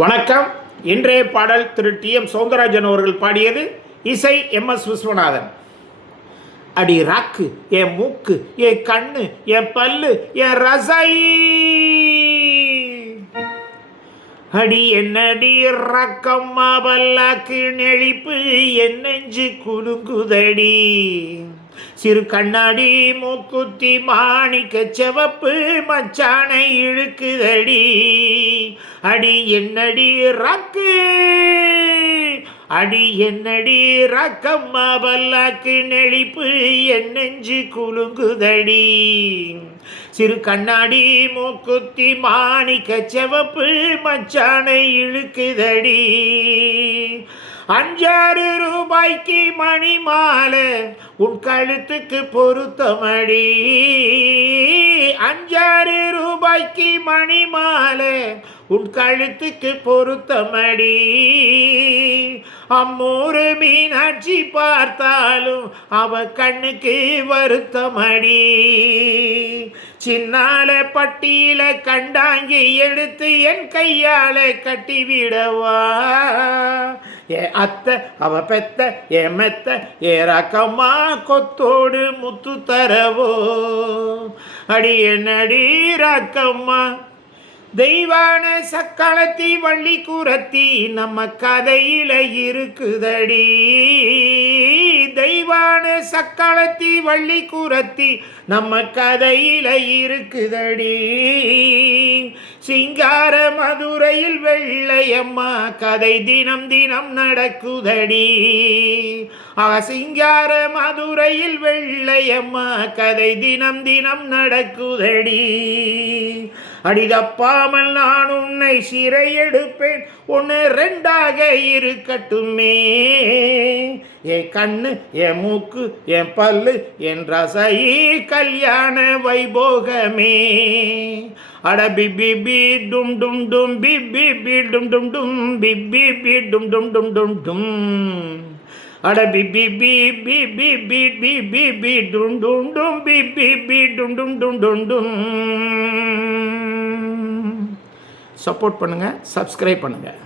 வணக்கம். இன்றைய பாடல் திரு டி.எம். சௌந்தரராஜன் அவர்கள் பாடியது. இசை எம்.எஸ். விஸ்வநாதன். அடி ராக்கு, என் மூக்கு, என் கண்ணு, என் பல்லு, என் ரசை. அடி என்னடி ரக்கம்மா பல்லாக்கு நெளிப்பு, என் நெஞ்சு குலுங்குதடி. சிறு கண்ணாடி மூக்குத்தி மாணிக்க செவப்பு மச்சானை இழுக்குதடி. அடி என்னடி ராக்கு, அடி என்னடி ராக்கம்மா பல்லாக்கு நெளிப்பு, என் நெஞ்சு குலுங்குதடி. சிறு கண்ணாடி மூக்குத்தி மாணிக்க செவப்பு மச்சானை இழுக்குதடி. 5-6 ரூபாய்க்கு மணி மாலை உன் கழுத்துக்கு பொருத்தமடி. 5-6 ரூபாய்க்கு மணி மாலை உன் கழுத்துக்கு பொருத்தமடி. அம்மூரு மீனாட்சி பார்த்தாலும் அவ கண்ணுக்கு வருத்தமடி. சின்னால பட்டியில கண்டாங்கி எடுத்து என் கையால கட்டிவிடவா. ஏ அத்தை அவ பெத்த, ஏ மெத்த, ஏ ரக்கம்மா கொத்தோடு முத்து தரவோ. அடி என்னடி ரக்கம்மா, தெய்வான சக்களத்தி வள்ளி குரத்தி நம்ம கதையில இருக்குதடி. தெய்வான சக்களத்தி வள்ளி குரத்தி நம்ம கதையில இருக்குதடி. சிங்கார மதுரையில் வெள்ளையம்மா கதை தினம் தினம் நடக்குதடி. சிங்கார மதுரையில் வெள்ளையம்மா கதை தினம் தினம் நடக்குதடி. அடிதப்பாமல் நான் உன்னை சிறை எடுப்பேன், 1-2ஆக இருக்கட்டுமே. என் கண்ணு, என் மூக்கு, என் பல்லு, என் ரசை கல்யாண வைபோகமே. அட பிபி பி டும் டும் டும் பிபி பி டும் டும் டும் பிபி பி டும் டும் டும் டும் டும். அட பிபி பி பிபி பி பிபி பி டும் டும் டும் பிபி பி டும் டும் டும் டும் டும். சப்போர்ட் பண்ணுங்கள், சப்ஸ்கிரைப் பண்ணுங்கள்.